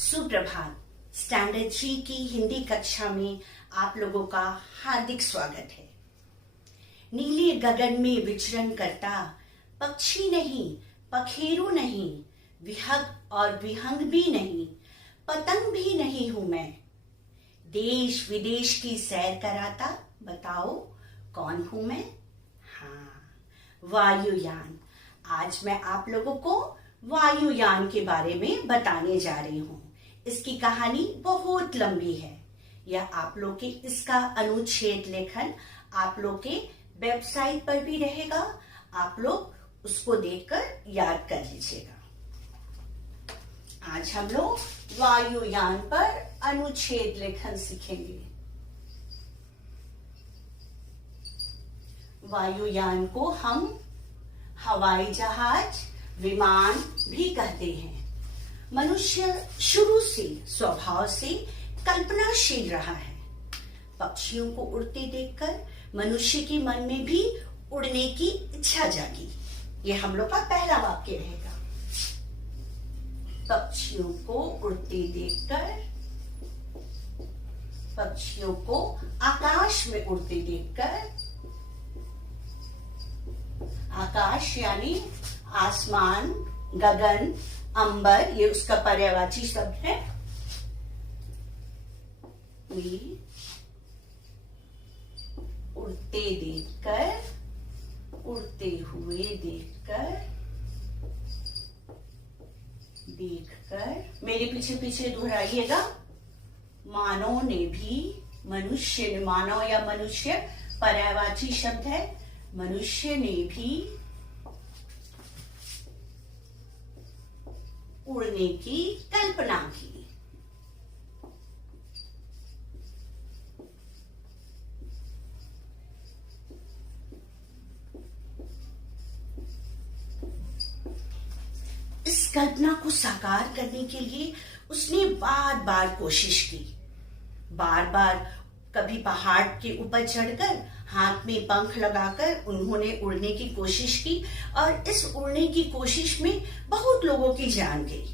सुप्रभात। स्टैंडर्ड 3 की हिंदी कक्षा में आप लोगों का हार्दिक स्वागत है। नीले गगन में विचरण करता पक्षी नहीं, पखेरु नहीं, विहग और विहंग भी नहीं, पतंग भी नहीं हूं मैं। देश विदेश की सैर कराता बताओ कौन हूं मैं? हाँ, वायुयान। आज मैं आप लोगों को वायुयान के बारे में बताने जा रही हूँ। इसकी कहानी बहुत लंबी है। यह आप लोग के इसका अनुच्छेद लेखन आप लोग के वेबसाइट पर भी रहेगा। आप लोग उसको देखकर याद कर लीजिएगा। आज हम लोग वायुयान पर अनुच्छेद लेखन सीखेंगे। वायुयान को हम हवाई जहाज, विमान भी कहते हैं। मनुष्य शुरू से स्वभाव से कल्पनाशील रहा है। पक्षियों को उड़ते देखकर मनुष्य के मन में भी उड़ने की इच्छा जागी। ये हम लोग का पहला वाक्य रहेगा। पक्षियों को उड़ते देखकर, पक्षियों को आकाश में उड़ते देखकर, आकाश यानी आसमान, गगन, अंबर, ये उसका पर्यायवाची शब्द है। उड़ते देखकर, उड़ते हुए देखकर, देखकर, मेरे पीछे पीछे दोहराइएगा। मानव ने भी, मनुष्य ने, मानव या मनुष्य पर्यायवाची शब्द है। मनुष्य ने भी उड़ने की कल्पना की। इस कल्पना को साकार करने के लिए उसने बार बार कोशिश की। बार बार कभी पहाड़ के ऊपर चढ़कर हाथ में पंख लगाकर उन्होंने उड़ने की कोशिश की और इस उड़ने की कोशिश में बहुत लोगों की जान गई।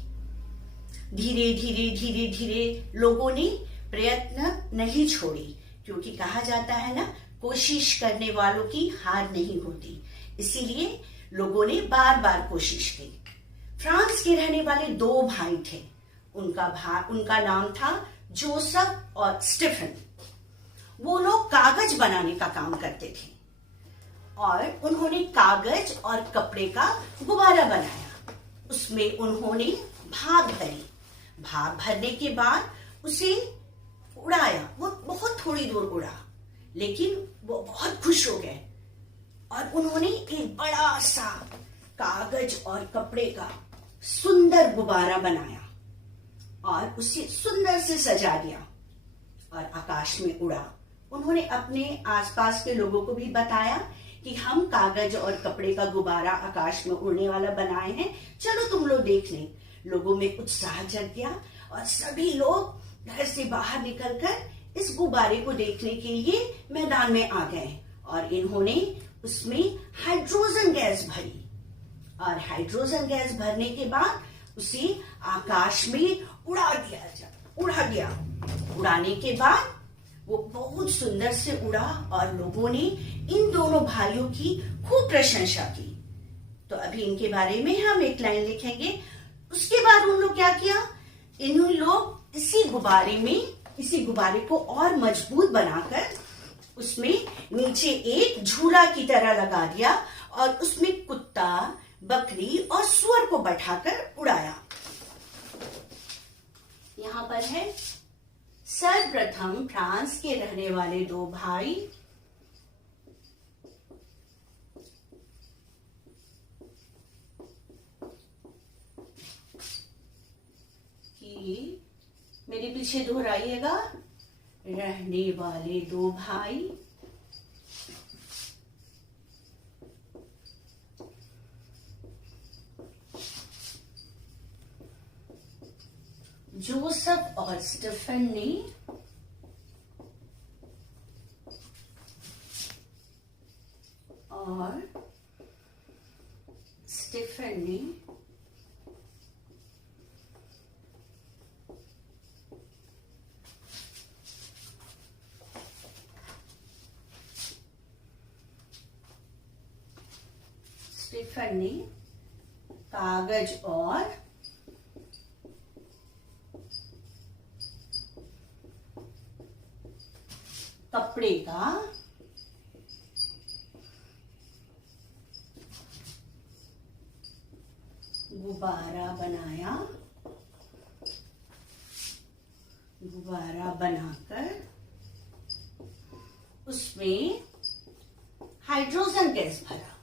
धीरे धीरे धीरे धीरे लोगों ने प्रयत्न नहीं छोड़ी, क्योंकि कहा जाता है ना, कोशिश करने वालों की हार नहीं होती। इसीलिए लोगों ने बार बार कोशिश की। फ्रांस के रहने वाले 2 भाई थे। उनका नाम था जोसेफ और स्टीफन। वो लोग कागज बनाने का काम करते थे और उन्होंने कागज और कपड़े का गुब्बारा बनाया। उसमें उन्होंने भाप भरी। भाप भरने के बाद उसे उड़ाया। वो बहुत थोड़ी दूर उड़ा, लेकिन वो बहुत खुश हो गए और उन्होंने एक बड़ा सा कागज और कपड़े का सुंदर गुब्बारा बनाया और उसे सुंदर से सजा दिया और आकाश में उड़ा। उन्होंने अपने आसपास के लोगों को भी बताया कि हम कागज और कपड़े का गुब्बारा आकाश में उड़ने वाला बनाए हैं, चलो तुम लोग देख लें। लोगों में उत्साह जग गया और सभी लोग घर से बाहर निकलकर इस गुब्बारे को देखने के लिए मैदान में आ गए और इन्होंने उसमें हाइड्रोजन गैस भरी और हाइड्रोजन गैस भरने के बाद उसे आकाश में उड़ा दिया। उड़ाने के बाद वो बहुत सुंदर से उड़ा और लोगों ने इन दोनों भाइयों की खूब प्रशंसा की। तो अभी इनके बारे में हम एक लाइन लिखेंगे। उसके बाद उन लोग क्या किया, इन लोग इसी गुब्बारे को और मजबूत बनाकर उसमें नीचे एक झूला की तरह लगा दिया और उसमें कुत्ता, बकरी और सुअर को बैठाकर उड़ाया। यहां पर है सर्वप्रथम फ्रांस के रहने वाले 2 भाई कि, मेरे पीछे दोहराइएगा, रहने वाले 2 भाई जोसेफ और स्टीफन ने स्टीफन ने कागज और कपड़े का गुब्बारा बनाया। गुब्बारा बनाकर उसमें हाइड्रोजन गैस भरा।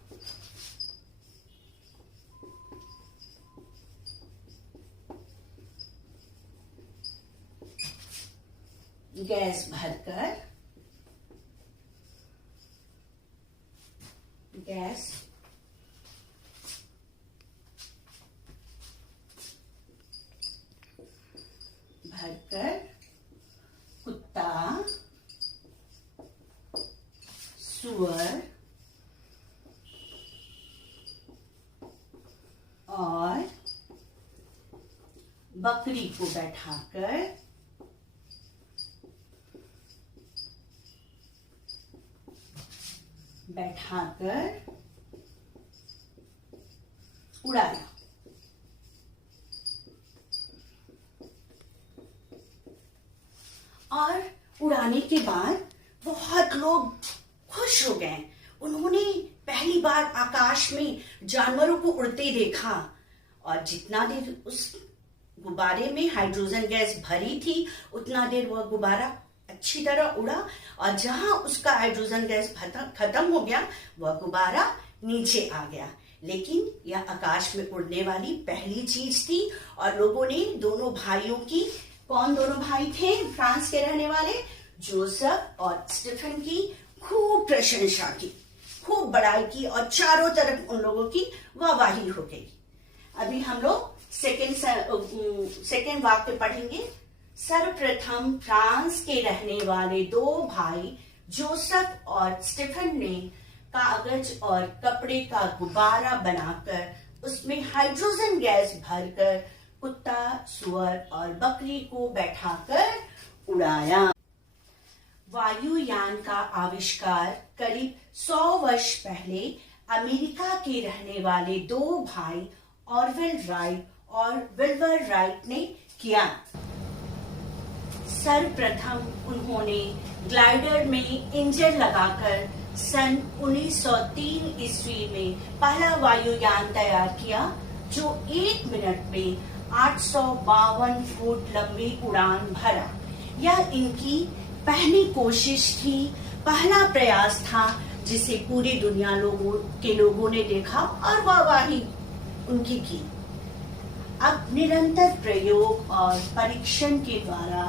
गैस भरकर गैस भरकर कुत्ता, सुअर और बकरी को बैठाकर उड़ाया। और उड़ाने के बाद बहुत लोग खुश हो गए। उन्होंने पहली बार आकाश में जानवरों को उड़ते देखा और जितना देर उस गुब्बारे में हाइड्रोजन गैस भरी थी उतना देर वह गुब्बारा अच्छी तरह उड़ा और जहां उसका हाइड्रोजन गैस खत्म हो गया वह गुब्बारा नीचे आ गया। लेकिन यह आकाश में उड़ने वाली पहली चीज थी और लोगों ने दोनों भाइयों की, कौन दोनों भाई थे फ्रांस के रहने वाले, जोसेफ और स्टीफन की खूब प्रशंसा की, खूब बड़ाई की और चारों तरफ उन लोगों की वाहवाही हो गई। अभी हम लोग सेकेंड वाक्य पढ़ेंगे। सर्वप्रथम फ्रांस के रहने वाले दो भाई जोसेफ और स्टीफन ने कागज और कपड़े का गुब्बारा बनाकर उसमें हाइड्रोजन गैस भरकर कुत्ता, सुअर और बकरी को बैठाकर उड़ाया। वायुयान का आविष्कार करीब 100 वर्ष पहले अमेरिका के रहने वाले दो भाई ऑरवेल राइट और विल्बर राइट ने किया। सर्वप्रथम उन्होंने ग्लाइडर में इंजन लगाकर सन 1903 ईस्वी में पहला वायुयान तैयार किया जो 1 मिनट में 852 फुट लंबी उड़ान भरा। यह इनकी पहली कोशिश थी, पहला प्रयास था जिसे पूरी दुनिया के लोगों ने देखा और वाहवाही उनकी की। अब निरंतर प्रयोग और परीक्षण के द्वारा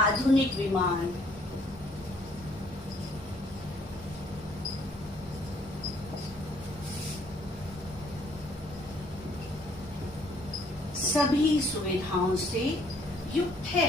आधुनिक विमान सभी सुविधाओं से युक्त है।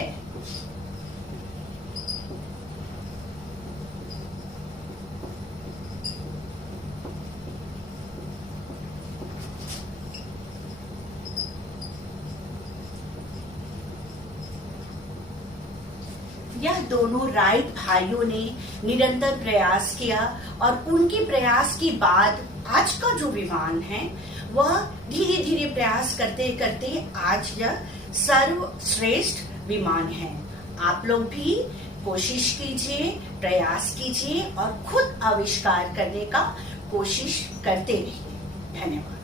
यह दोनों राइट भाइयों ने निरंतर प्रयास किया और उनके प्रयास के बाद आज का जो विमान है वह धीरे धीरे प्रयास करते करते आज यह सर्वश्रेष्ठ विमान है। आप लोग भी कोशिश कीजिए, प्रयास कीजिए और खुद आविष्कार करने का कोशिश करते रहिए। धन्यवाद।